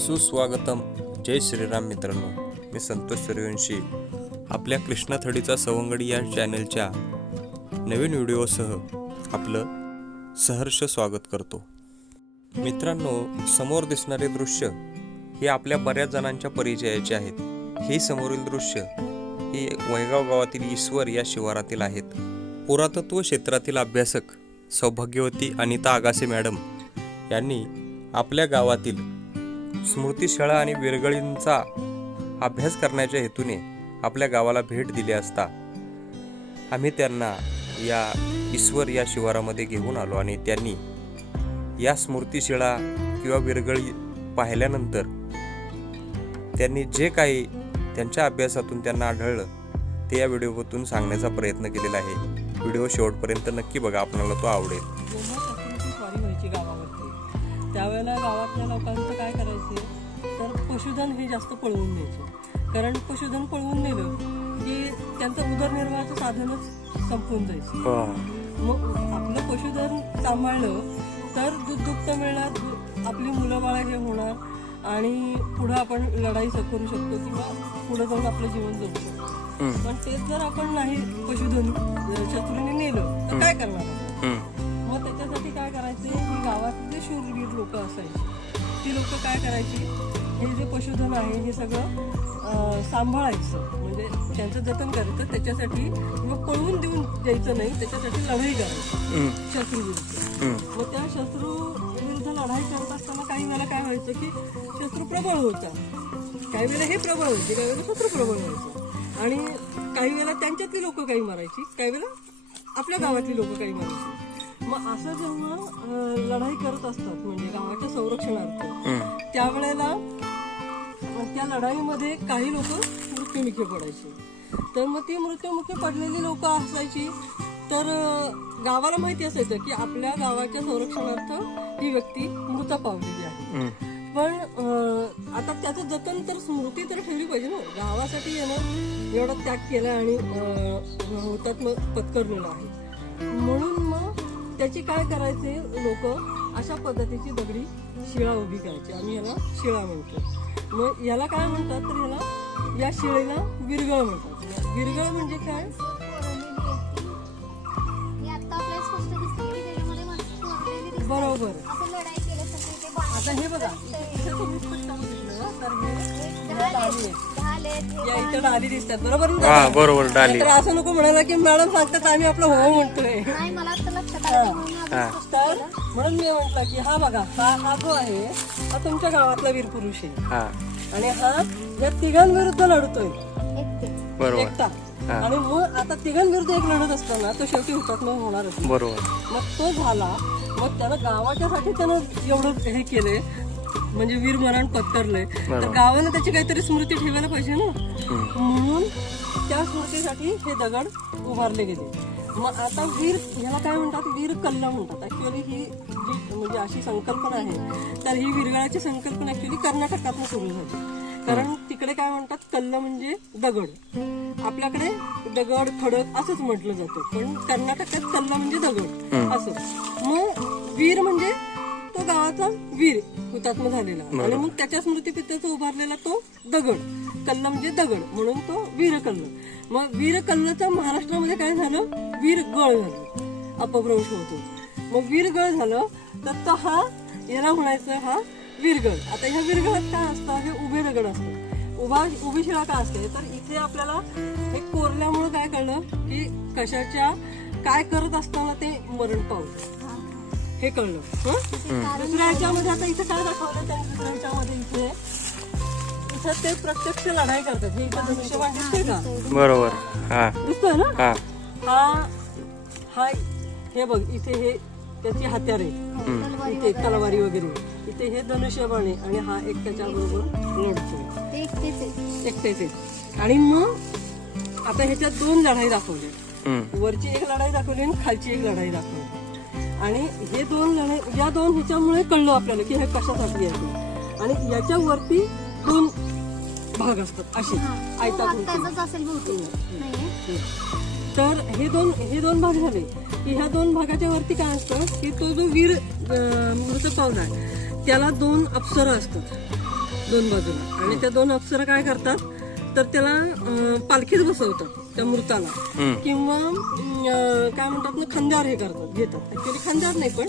सुस्वागतम. जय श्रीराम मित्रांनो. मी संतोष सूर्यवंशी. आपल्या कृष्णाथडीचा सवंगडी या चॅनलच्या नवीन व्हिडिओसह आपलं सहर्ष स्वागत करतो. मित्रांनो समोर दिसणारे दृश्य हे आपल्या बऱ्याच जणांच्या परिचयाचे आहेत. हे समोरील दृश्य हे वैगाव गावातील ईश्वर या शिवारातील आहेत. पुरातत्व क्षेत्रातील अभ्यासक सौभाग्यवती अनिता आगासे मॅडम यांनी आपल्या गावातील स्मृतिशाळा आणि विरगळींचा अभ्यास करण्याच्या हेतूने आपल्या गावाला भेट दिली असता आम्ही त्यांना या ईश्वर या शिवारामध्ये घेऊन आलो आणि त्यांनी या स्मृतिशिळा किंवा विरगळी पाहिल्यानंतर त्यांनी जे काही त्यांच्या अभ्यासातून त्यांना आढळलं ते या व्हिडिओतून सांगण्याचा प्रयत्न केलेला आहे. व्हिडिओ शेवटपर्यंत नक्की बघा आपल्याला तो आवडेल. त्यावेळेला गावातल्या लोकांचं काय करायचे तर पशुधन हे जास्त पळवून द्यायचे कारण पशुधन पळवून नेलं की त्यांचं उदरनिर्वाहाचं साधनच संपून जायचं. मग आपलं पशुधन सांभाळलं तर दूध दुभतं मिळणार आपली मुलं बाळा हे होणार आणि पुढं आपण लढाई करू शकतो किंवा पुढं जाऊन आपलं जीवन जगू शकतो. पण तेच जर आपण नाही पशुधन शत्रूने नेलं तर काय करणार की गावातले शूरवीर लोक असायचे. ती लोक काय करायची? हे जे पशुधन आहे हे सगळं सांभाळायचं. म्हणजे त्यांचं जतन करायचं. त्याच्यासाठी मग पळवून देऊन द्यायचं नाही त्याच्यासाठी लढाई करायची. शत्रू विरुद्ध मग त्या शत्रू विरुद्ध लढाई करत असताना काही वेळेला काय व्हायचं की शत्रू प्रबळ होता. काही वेळेला हे प्रबळ होते काही वेळेला शत्रू प्रबळ व्हायचं. आणि काही वेळेला त्यांच्यातली लोक काही मारायची काही वेळेला आपल्या गावातली लोक काही मारायची. मग असं जेव्हा अं, लढाई करत असतात म्हणजे गावाच्या संरक्षणार्थ त्यावेळेला अं, त्या लढाईमध्ये काही लोक मृत्युमुखी पडायचे. तर मग ती मृत्युमुखी पडलेली लोक असायची. तर अं, गावाला माहिती असायचं की आपल्या गावाच्या संरक्षणार्थ ही व्यक्ती मृत पावलेली आहे. पण अं, आता त्याचं जतन तर स्मृती तर ठेवली पाहिजे ना. गावासाठी यानं एवढा त्याग केला आणि अं, हुतात्मा पत्करलेला आहे. म्हणून मग त्याची काय करायचे लोक? अशा पद्धतीची दगडी शिळा उभी करायची. आम्ही याला शिळा म्हणतो. मग याला काय म्हणतात तर याला या शिळेला विरगळ म्हणतात. विरगळ म्हणजे काय. बरोबर. आता हे बघा इथे हे डाली दिसतात. बरोबर ना? हा बरोबर डाली. तर असं नको म्हणाला की मॅडम सांगतात आम्ही आपलं हो म्हणतोय. हा. तर. म्हणून मी म्हटलं की हा बघा हा हा जो आहे हा तुमच्या गावातला वीर पुरुष आहे. हा. आणि हा या तिघांविरुद्ध लढतोय. एकटा. आणि मग आता तिघांविरुद्ध एक लढत असताना तो शेवटी हुतात्मा होणारच बरोबर. मग तो झाला. मग त्यानं गावाच्यासाठी त्यानं एवढं हे केलंय म्हणजे वीर मरण पत्करलंय. तर गावानं त्याची काहीतरी स्मृती ठेवायला पाहिजे ना. म्हणून त्या स्मृतीसाठी हे दगड उभारले गेले. मग आता वीर ह्याला काय म्हणतात? वीर कल्ला म्हणतात. ऍक्च्युअली ही जी म्हणजे अशी संकल्पना आहे तर ही विरगळाची संकल्पना ऍक्च्युअली कर्नाटकातून सुरू झाली. कारण तिकडे काय म्हणतात? कल्ल म्हणजे दगड. आपल्याकडे दगड खडक असंच म्हटलं जातं. पण कर्नाटकात कल्ला म्हणजे दगड. असं. मग वीर म्हणजे तो गावाचा वीर हुतात्मा झालेला. आणि मग त्याच्या स्मृतीपित्ताचा उभारलेला तो दगड. कल्ल म्हणजे दगड म्हणून तो वीरकल्ल. मग वीरकल्लचा महाराष्ट्रामध्ये काय झालं? वीरगळ झालं. अपभ्रंश होतो. मग वीरगळ झालं तर तो हा याला म्हणायचं हा वीरगळ. आता ह्या वीरगळात काय असतं? हे उभे दगड असतात. उभा उभी शिळा का असते? तर इथे आपल्याला हे कोरल्यामुळे काय कळलं? की कशाच्या काय करत असताना ते मरण पावलं. हे कळलं. हं? दुसऱ्या ह्याच्यामध्ये आता इथे काय दाखवलं? त्या दुसऱ्या ह्याच्यामध्ये इथे इथे ते प्रत्यक्ष लढाई करतात. हे इथं दिसतंय का? बरोबर. हा. दिसतोय ना? हा. हा हा हे बघ इथे हे त्याची हत्यार. आहे इथे तलवारी वगैरे. इथे हे धनुष्यबाण आहे आणि हा एक त्याच्या बरोबर लढतोय एकटेच आहे. आणि मग आता ह्याच्यात दोन लढाई दाखवल्या हम्म. वरची एक लढाई दाखवली आणि खालची एक लढाई दाखवली. आणि हे दोन लढाई या दोन ह्याच्यामुळे कळलं आपल्याला की हे कशासाठी आहे. आणि याच्या वरती दोन भाग असतात असे. हा. तो आयताकृती त्याचाच असेल बहुतेक. नाहीये? तर हे दोन हे दोन भाग झाले. की ह्या दोन भागाच्या वरती काय असतं? की तो जो वीर मृत पावला त्याला दोन अप्सरं असतात. दोन बाजूला. आणि त्या दोन अप्सरा काय करतात? तर त्याला अं, पालखीत बसवतात त्या मृताला. किंवा काय म्हणतात ना खांद्यावर हे करतात घेतात. ऍक्च्युली खांद्यावर नाही पण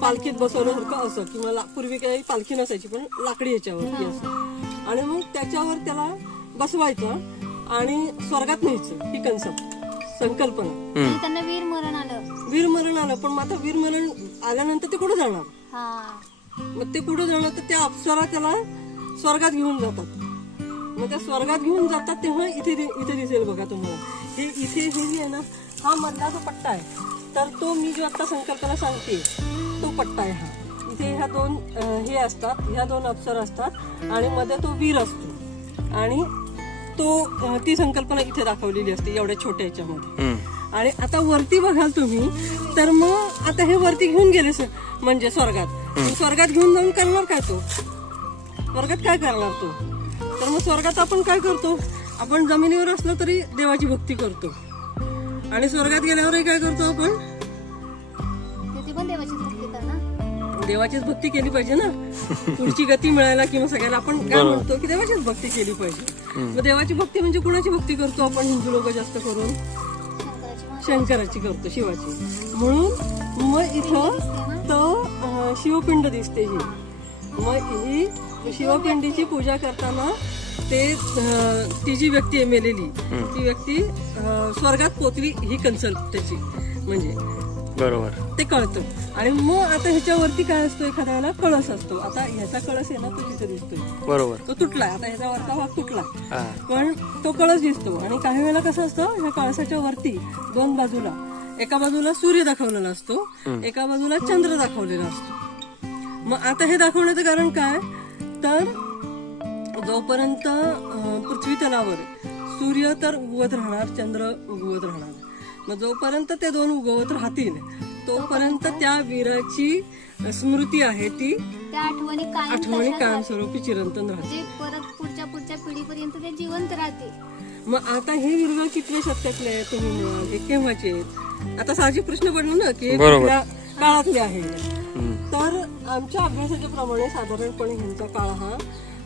पालखीत बसवण्यासारखं असं. किंवा पूर्वी काही पालखी नसायची पण लाकडी याच्यावरती असं. आणि मग त्याच्यावर त्याला बसवायचं आणि स्वर्गात न्यायचं ही कन्सेप्ट संकल्पना. आणि त्यांना वीर मरण आलं. वीर मरण आलं पण मग आता वीर मरण आल्यानंतर ते कुठं जाणार? हा. मग ते कुठं जाणार तर त्या अप्सरा त्याला स्वर्गात घेऊन जातात. मग त्या स्वर्गात घेऊन जातात तेव्हा इथे दि- इथे दिसेल बघा तुम्हाला. हे इथे हे जे आहे ना हा मधला जो पट्टा आहे तर तो मी जो आता संकल्पना सांगते तो पट्टा आहे हा. इथे ह्या दोन हे असतात ह्या दोन अप्सर असतात आणि मध्ये तो वीर असतो. आणि तो ती संकल्पना इथे दाखवलेली असते एवढ्या छोट्या याच्यामध्ये. आणि आता वरती बघाल तुम्ही तर मग आता हे वरती घेऊन गेले स- म्हणजे स्वर्गात. स्वर्गात घेऊन जाऊन करणार काय तो? स्वर्गात काय करणार तो? तर मग स्वर्गात आपण काय करतो? आपण जमिनीवर असलो तरी देवाची भक्ती करतो. आणि स्वर्गात गेल्यावरही काय करतो आपण? देवाची भक्ती कर ना देवाचीच भक्ती केली पाहिजे ना? पुढची गती मिळायला किंवा सगळ्याला आपण काय म्हणतो की देवाचीच भक्ती केली पाहिजे. मग देवाची भक्ती म्हणजे कुणाची भक्ती करतो आपण? हिंदू लोक जास्त करून? शंकराची करतो शिवाची. म्हणून मग इथं तो शिवपिंड दिसते ही. मग ही शिवपिंडीची पूजा करताना ते ती जी व्यक्ती आहे मेलेली ती व्यक्ती स्वर्गात पोचली ही कन्सल्ट त्याची. म्हणजे बरोबर. ते कळतं. आणि मग आता ह्याच्यावरती काय असतो? एखाद्याला कळस असतो. आता ह्याचा कळस आहे ना तो तिथे दिसतोय. बरोबर. तो तुटलाय आता ह्याचा वरचा भाग तुटला हा. पण तो कळस दिसतो. आणि काही वेळेला कसं असतं? ह्या कळसाच्या वरती दोन बाजूला एका बाजूला सूर्य दाखवलेला असतो एका बाजूला चंद्र दाखवलेला असतो. मग आता हे दाखवण्याचं कारण काय? तर जोपर्यंत अं, पृथ्वी तलावर सूर्य तर उगवत राहणार चंद्र उगवत राहणार. मग जोपर्यंत ते दोन उगवत राहतील तोपर्यंत त्या वीराची स्मृती आहे ती त्या आठवणी कायम आठवणी तशाच कायमस्वरूपी चिरंतन राहते परत पुढच्या पुढच्या पिढीपर्यंत ते जिवंत राहते मग आता हे विरगळ कितव्या शतकातले आहेत तुम्ही म्हणाल हे केव्हाचे आहेत? आता साहजिक प्रश्न पडला ना की हे बरोबर. कुठल्या काळातले आहे हम्म. तर आमच्या अभ्यासाच्या प्रमाणे साधारणपणे ह्यांचा काळ हा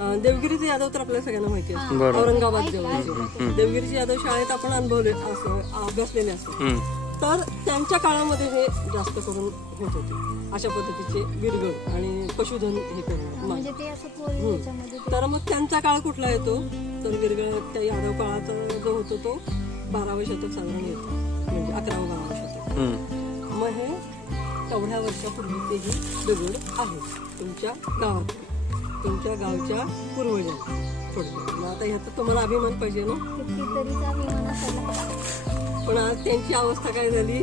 देवगिरीचे यादव तर आपल्या सगळ्यांना माहिती असतो. औरंगाबाद जवळचे देवगिरीचे यादव शाळेत आपण अनुभवले असं अभ्यासलेले असतो. तर त्यांच्या काळामध्ये हे जास्त करून होत होते. अशा पद्धतीचे विरगळ आणि पशुधन हे करून म्हणजे तर मग त्यांचा काळ कुठला येतो? तर विरगळ त्या यादव काळाचा जो होतो तो बारावं शतक साधारण येतो. म्हणजे अकरावं बारावं शतक. मग हे चौदा वर्षापूर्वी ते ही दगड आहे तुमच्या गावात तुमच्या गावच्या पूर्वजांनी. थोडक्यात आता ह्याचा तुम्हाला अभिमान पाहिजे ना? कितीतरीचा विमान असायला पण आज त्यांची अवस्था काय झाली?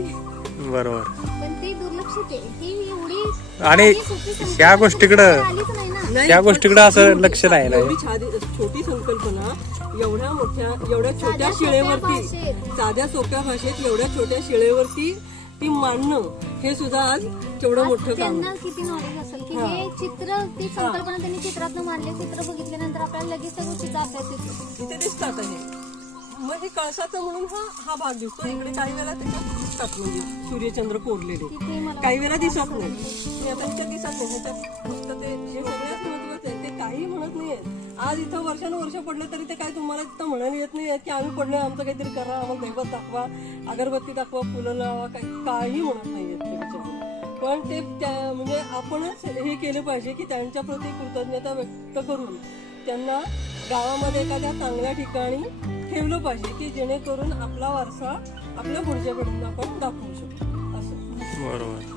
बरोबर. पण ते दुर्लक्षित आहे ती एवढी आणि सोपी संकल्पना ह्या गोष्टीकडं आलीच नाही ना. नाही, त्या पण गोष्टीकडे असं लक्ष नाही ना. एवढी छादी- छोटी संकल्पना एवढ्या मोठ्या एवढ्या छोट्या साध्या सोप्या शिळेवरती भाषेत. साध्या सोप्या भाषेत एवढ्या छोट्या शिळेवरती ती मांडणं हे सुद्धा आज केवढं मोठं काम. त्यांना किती नॉलेज असेल की हे. चित्र ती संकल्पना त्यांनी चित्रात मांडले चित्र बघितल्यानंतर आपल्याला लगेच त्या गोष्टीचा अभ्यास येतो. इथे दिसतात आहे मग हे कळसाचं म्हणून हा हा भाग दिसतो. इकडे काही वेळेला त्याच्यात दिसतात म्हणजे सूर्यचंद्र कोरलेले. तिथे मला काही वेळेला दिसत नाही. मी आता ह्याच्यात दिसत नाही. ह्याच्यात फक्त ते हे सगळ्यात महत्वाचं आहे ते काही म्हणत नाहीये आज इथं वर्षानुवर्ष पडले तरी ते काय तुम्हाला तिथं म्हणायला येत नाही की आम्ही पडलोय आमचं काहीतरी करा आम्हाला दैवत दाखवा अगरबत्ती दाखवा फुलं लावा काही काही म्हणत नाहीयेत ते बिचारे पण ते त्या- म्हणजे आपणच हे केलं पाहिजे की त्यांच्या प्रती कृतज्ञता व्यक्त करून त्यांना गावामध्ये एखाद्या चांगल्या ठिकाणी ठेवलं पाहिजे की जेणेकरून आपला वारसा आपल्या पुढच्या पिढीला आपण दाखवू शकतो असं. बरोबर.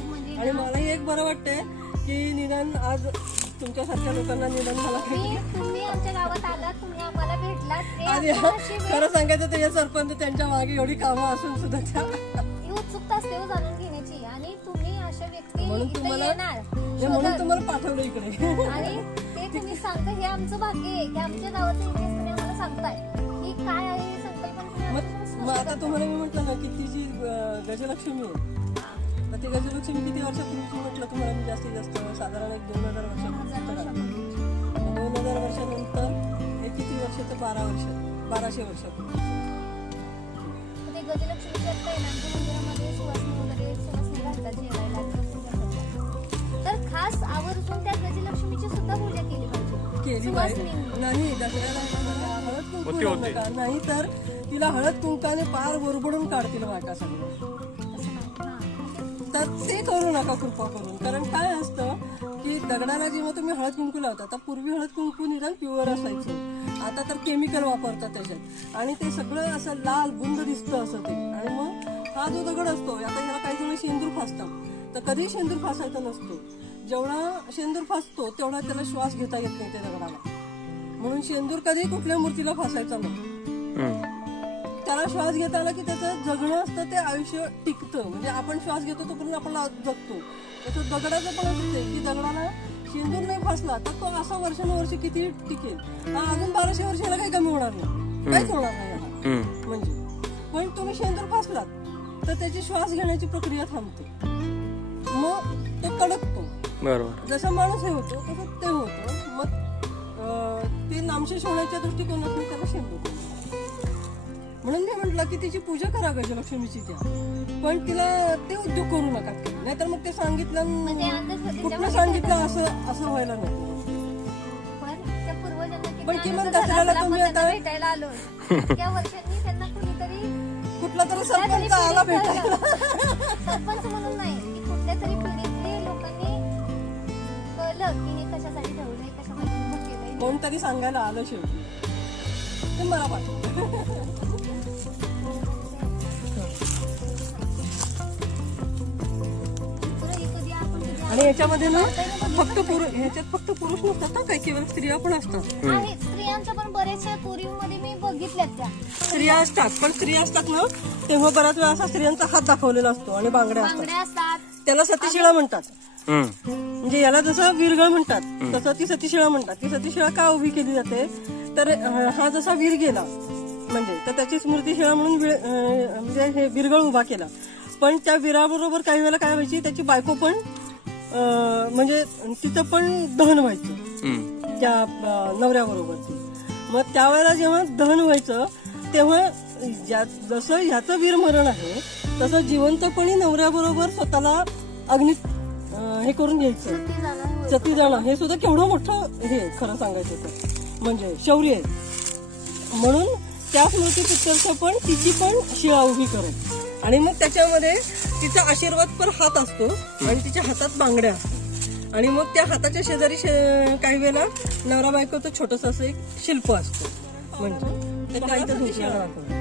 म्हणजे आणि मलाही एक बरं वाटतंय की निदान आज तुमच्यासारख्या लोकांना मला काही मी- तुम्ही आमच्या गावात आलात तुम्ही आम्हाला भेटलात. ते आणि आमचं नशीब आहे. खरं सांगायचं तर हे सरपंच त्यांच्या मागे एवढी कामं असून सुद्धा त्या ही उत्सुकता असते हो जाणून घेण्याची. आणि तुम्ही अशा व्यक्ती म्हणून इथे तुम्हाला- येणार. हे म्हणून तुम्हाला पाठवलं इकडे. आणि ते तुम्ही सांगता हे आमचं भाग्य आहे. की आमच्या गावाचा इतिहास तुम्ही आम्हाला सांगताय. की काय आहे ही संकल्पना? तुम्ही मग आम्हाला मग आता तुम्हाला मी म्हटलं ना की ती जी अं, गजलक्ष्मी आहे तर ती गजलक्ष्मी किती वर्षापूर्वीची म्हटलं तुम्हाला मी जास्तीत जास्त साधारण एक दोन हजार वर्षापूर्वी दोन हजार वर्षानंतर हे किती वर्ष तर बारा वर्ष बाराशे वर्षापूर्वी तर ते गजलक्ष्मी करता येईल आमच्या मंदिरामध्ये सुवासनी वगैरे सुवासनी घालतात जेवायला किंवा पूजा करतात तर खास आवर्जून त्या गजलक्ष्मीची सुद्धा पूजा केली पाहिजे नाही. नाही दसऱ्याला हळद कुंकू तर तिला हळद कुंकाने पार बरबडून काढतील बायका सगळं असं नाही. हा. तर ते करू नका कृपा करून. कारण काय असतं की दगडाला जेव्हा तुम्ही हळद कुंकू लावता तर पूर्वी हळद कुंकू निदान प्युअर असायचं. आता तर केमिकल वापरतात त्याच्यात. आणि ते सगळं असं लाल बुंद दिसतं असं ते. आणि मग हा जो दगड असतो आता ह्याला काही जण शेंदूर फासतात. तर कधी शेंदूर फासायचा नसतो. जेवढा शेंदूर फासतो तेवढा त्याला श्वास घेता येत नाही त्या दगडाला. म्हणून शेंदूर कधी कुठल्या मूर्तीला फासायचा नाही. त्याला श्वास घेता आला की त्याचं जगणं असतं ते आयुष्य टिकतं. म्हणजे आपण श्वास घेतो तोपर्यंत आपण आ- जगतो. तसं दगडाचं पण आहे की दगडाला शेंदूर नाही फासला तर तो असा वर्षानुवर्ष किती टिकेल? हा अजून बाराशे वर्षाला काही कमी होणार नाही. काहीच होणार नाही याला. म्हणजे. पण तुम्ही शेंदूर फासलात तर त्याची श्वास घेण्याची प्रक्रिया थांबते. मग तो कडकतो. बरोबर. जसा माणूस हे होतो तसं ते होतं. मग ते नामशेष होण्याच्या दृष्टिकोनातून त्याला शेंदूर. म्हणून मी म्हटलं की तिची पूजा करा गजलक्ष्मीची त्या. पण तिला ते उद्योग करू नका नाहीतर मग ते सांगितलं कुठलं सांगितलं असं असं व्हायला नको. पण त्या पूर्वजांना किती पण किमान दसऱ्याला तुम्ही आता- कुठला तरी सरपंच आला भेटायला. सरपंच म्हणून नाही की कुठल्या तरी पिढीतले लोकांनी कळलं की हे कशासाठी ठेवलंय कशासाठी उभं केलंय. कोणतरी सांगायला आलं शेवटी. ते मला पाठव आणि याच्यामध्ये ना फक्त पुरुष ह्याच्यात फक्त पुरुष नसतात ना काही केवळ स्त्रिया पण असतात. आहे स्त्रियांच्या पण बरेचशा मध्ये मी बघितल्यात त्या. स्त्रिया असतात पण स्त्रिया असतात ना तेव्हा बऱ्याच वेळा असा स्त्रियांचा हात दाखवलेला असतो आणि बांगड्या असतात. बांगड्या असतात. त्याला सतीशिळा म्हणतात. म्हणजे याला जसं विरगळ म्हणतात तसं ती सतीशिळा म्हणतात. ती सतीशिळा का उभी केली जाते? तर अं, हा जसा वीर गेला म्हणजे तर त्याची स्मृतिशिळा म्हणून वीर- अं, म्हणजे हे विरगळ उभा केला. पण त्या वीराबरोबर काही वेळेला काय व्हायची त्याची बायको पण म्हणजे तिचं पण दहन व्हायचं. त्या अं, नवऱ्याबरोबरची. मग त्यावेळेला जेव्हा दहन व्हायचं तेव्हा जसं ह्याचं वीरमरण आहे तसं जिवंतपणी नवऱ्याबरोबर स्वतःला अग्नीत अं, हे करून घ्यायचं. सती जाणं हे सुद्धा केवढं मोठं हे खरं सांगायचं तर. म्हणजे शौर्य आहे. म्हणून त्या स्मृती पिक्चरचं पण तिची पण शिळा उभी करत आणि मग त्याच्यामध्ये तिचा आशीर्वाद पर हात असतो आणि तिच्या हातात बांगड्या असतात. आणि मग त्या हाताच्या शेजारी शे- काही वेळेला नवरा बायकोचं छोटस असं एक शिल्प असतं. म्हणजे झोपलेला दाखवलं.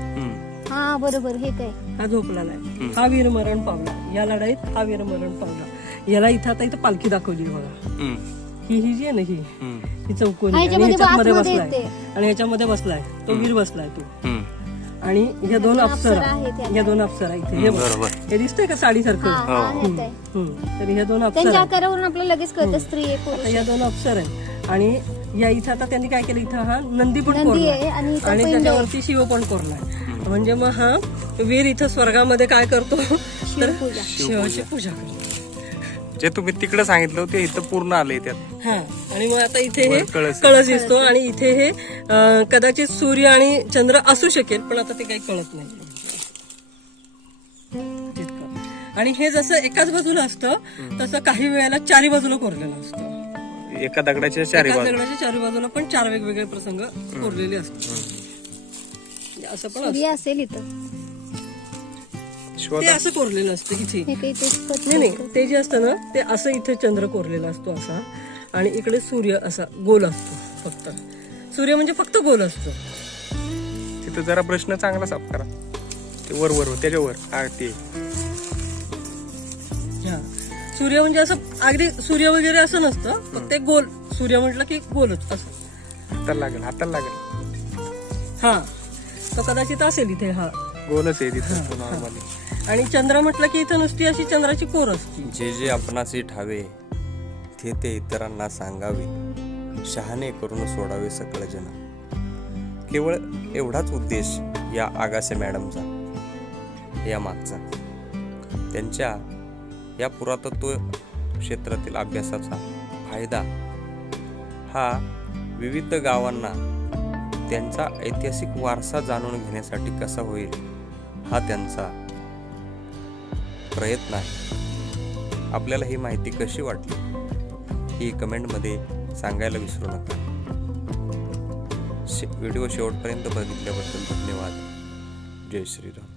हा बरोबर हे काय? हा झोपलेला आहे हा वीरमरण पावला. या लढाईत हा वीरमरण पावला. याला इथं आता इथं पालखी दाखवली बघा. ही ही जी आहे ना ही ही चौकोनी आणि ह्याच्यामध्ये आतमध्ये बसलाय. आणि ह्याच्यामध्ये बसलाय. तो वीर बसलाय तो. आणि ह्या दोन अप्सरा. आहेत ह्या. दोन अप्सरा इथे. हे बघ. हे दिसतंय का साडी हा सारखं हा हे काय तर ह्या दोन अप्सरा. त्यांच्या. आकारावरून आपल्याला लगेच कळतं स्त्री आहे पुरुष. आता या दोन अप्सर आहेत. आणि या इथं आता त्यांनी काय केलं? इथं हा नंदी पण नंदी कोरलाय आहे आणि इथं आणि पिंड आहे. त्याच्यावरती शिव पण कोरलाय म्हणजे मग हा वीर इथं स्वर्गामध्ये काय करतो? तर शिवपूजा. शिवाची पूजा करतो. जे तुम्ही तिकडे सांगितलं ते इथं पूर्ण आले त्यात हा आणि मग आता इथे हे वर कळस. कळस दिसतो आणि इथे हे अं, कदाचित सूर्य आणि चंद्र असू शकेल पण आता ते काही कळत नाही. आणि हे जसं एकाच बाजूला असतं तसं काही वेळेला चारी बाजूला कोरलेलं असतं एका दगडाच्या चारी एकाच बाजू दगडाच्या चारी बाजूला पण चार वेगवेगळे प्रसंग कोरलेले असतात म्हणजे असं पण असतं. सूर्य असेल इथं ते असं कोरलेलं असतं इथे हे काही नाही नाही ते जे असतं ना ते असं इथे चंद्र कोरलेला असतो असा. आणि इकडे सूर्य असा गोल असतो फक्त. सूर्य म्हणजे फक्त गोल असतो. तिथं जरा प्रश्न चांगला साफ करा. ते वर वर वर, त्याच्यावर हा ते. हा. सूर्य म्हणजे असं अगदी सूर्य वगैरे असं नसतं फक्त एक गोल. सूर्य म्हटलं की गोलच असं. हाताला लागेल हाताला लागेल. हा. तो कदाचित असेल इथे हा. गोलच आहे तिथं नॉर्मली आणि चंद्र म्हटलं की इथं नुसती अशी चंद्राची कोर असते. जे जे आपणासी ठावे ते ते इतरांना सांगावे शहाणे करून सोडावे सगळं जन केवळ एवढाच उद्देश या आगासे मॅडमचा या मागचा. त्यांच्या या पुरातत्व क्षेत्रातील अभ्यासाचा फायदा हा विविध गावांना त्यांचा ऐतिहासिक वारसा जाणून घेण्यासाठी कसा होईल हा त्यांचा प्रयत्न आहे आपल्याला ही माहिती कशी वाटली? ही कमेंटमध्ये सांगायला विसरू नका. शे व्हिडिओ शेवटपर्यंत बघितल्याबद्दल धन्यवाद. जय श्रीराम.